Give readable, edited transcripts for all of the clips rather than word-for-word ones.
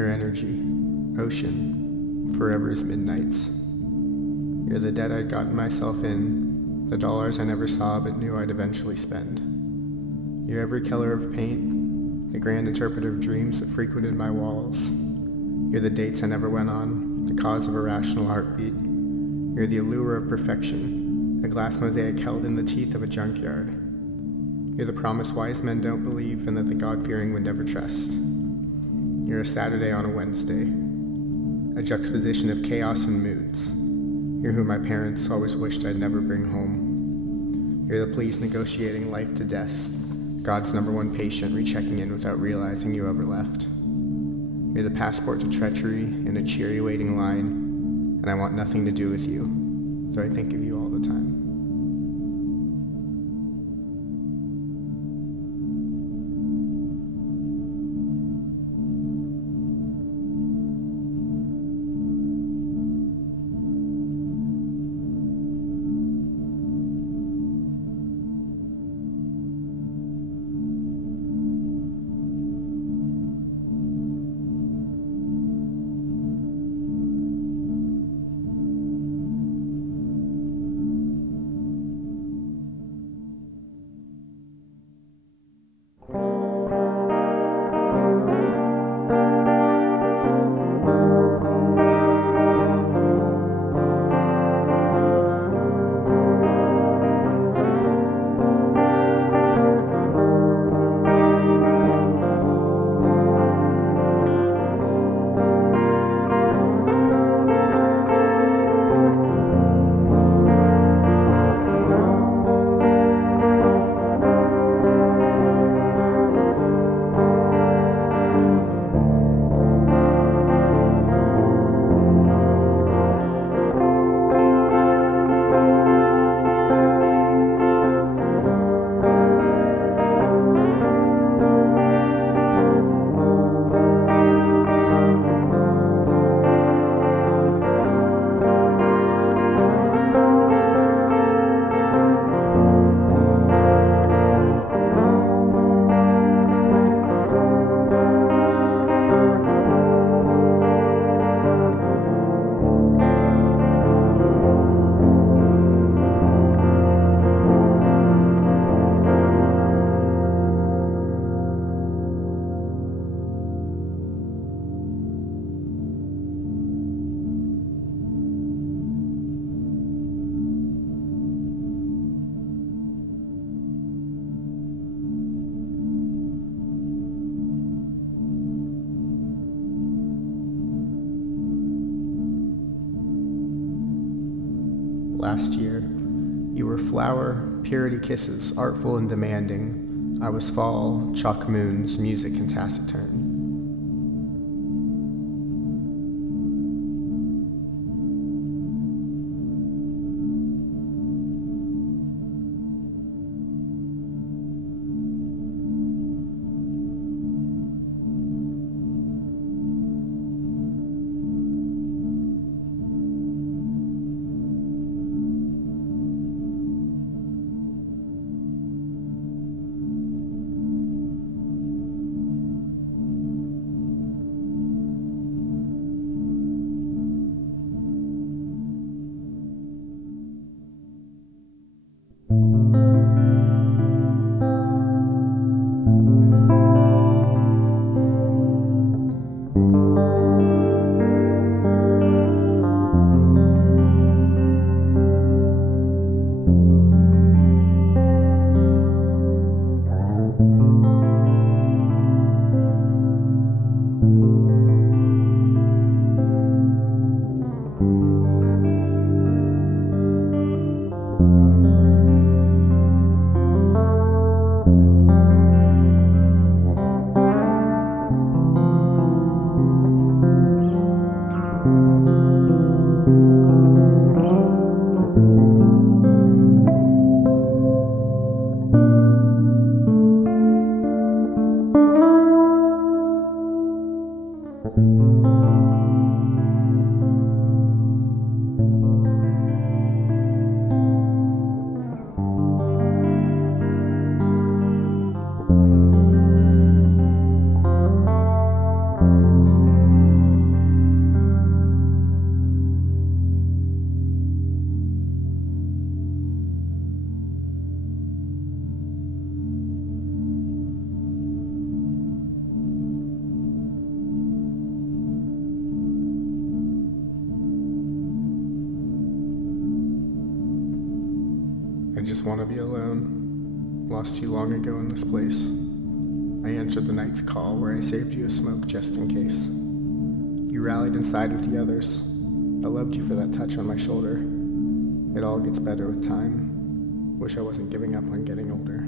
Pure energy, ocean, forever's midnights. You're the debt I'd gotten myself in, the dollars I never saw but knew I'd eventually spend. You're every color of paint, the grand interpreter of dreams that frequented my walls. You're the dates I never went on, the cause of a rational heartbeat. You're the allure of perfection, a glass mosaic held in the teeth of a junkyard. You're the promise wise men don't believe and that the God-fearing would never trust. You're a Saturday on a Wednesday, a juxtaposition of chaos and moods. You're who my parents always wished I'd never bring home. You're the police negotiating life to death, God's number one patient rechecking in without realizing you ever left. You're the passport to treachery in a cheery waiting line, and I want nothing to do with you, though I think of you all the time. Last year, you were flower, purity kisses, artful and demanding. I was fall, chalk moons, music and taciturn. I just want to be alone, lost too long ago in this place. I answered the night's call where I saved you a smoke just in case. You rallied inside with the others. I loved you for that touch on my shoulder. It all gets better with time. Wish I wasn't giving up on getting older.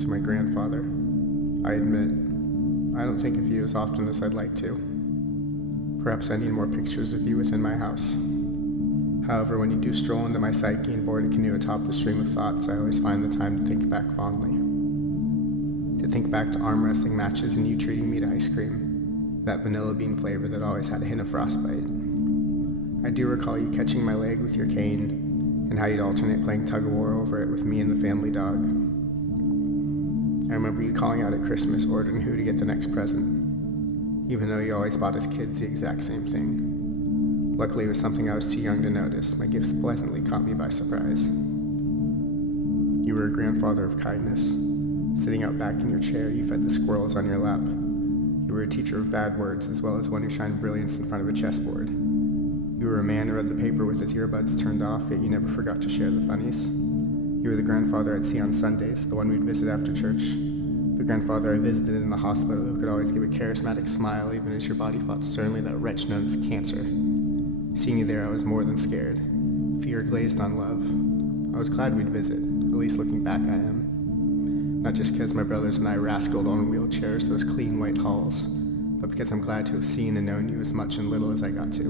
To my grandfather, I admit, I don't think of you as often as I'd like to. Perhaps I need more pictures of you within my house. However, when you do stroll into my psyche and board a canoe atop the stream of thoughts, I always find the time to think back fondly. To think back to arm wrestling matches and you treating me to ice cream, that vanilla bean flavor that always had a hint of frostbite. I do recall you catching my leg with your cane, and how you'd alternate playing tug-of-war over it with me and the family dog. I remember you calling out at Christmas ordering who to get the next present, even though you always bought us kids the exact same thing. Luckily, it was something I was too young to notice. My gifts pleasantly caught me by surprise. You were a grandfather of kindness. Sitting out back in your chair, you fed the squirrels on your lap. You were a teacher of bad words, as well as one who shined brilliance in front of a chessboard. You were a man who read the paper with his earbuds turned off, yet you never forgot to share the funnies. You were the grandfather I'd see on Sundays, the one we'd visit after church. The grandfather I visited in the hospital who could always give a charismatic smile even as your body fought sternly that wretch known as cancer. Seeing you there, I was more than scared. Fear glazed on love. I was glad we'd visit, at least looking back I am. Not just because my brothers and I rascaled on wheelchairs those clean white halls, but because I'm glad to have seen and known you as much and little as I got to.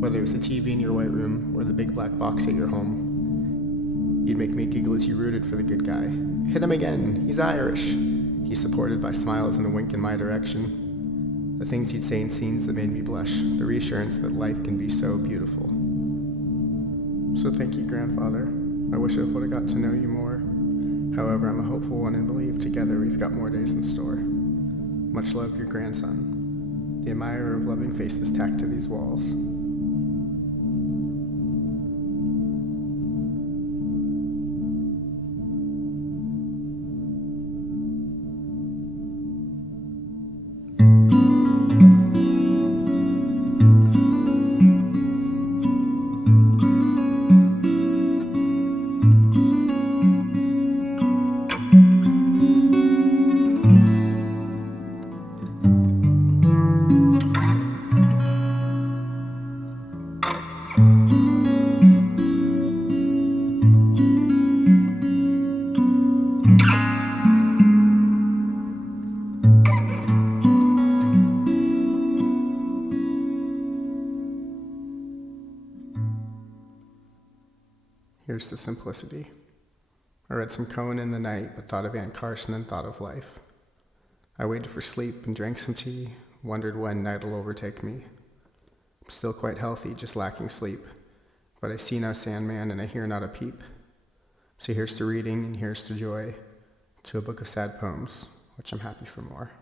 Whether it was the TV in your white room or the big black box at your home, you'd make me giggle as you rooted for the good guy. Hit him again, he's Irish. He's supported by smiles and a wink in my direction. The things you'd say in scenes that made me blush, the reassurance that life can be so beautiful. So thank you, grandfather. I wish I would have got to know you more. However, I'm a hopeful one and believe together we've got more days in store. Much love, your grandson, the admirer of loving faces tacked to these walls. Here's to simplicity. I read some Cohen in the night, but thought of Aunt Carson and thought of life. I waited for sleep and drank some tea, wondered when night'll overtake me. I'm still quite healthy, just lacking sleep, but I see no Sandman and I hear not a peep. So here's to reading and here's to joy, to a book of sad poems, which I'm happy for more.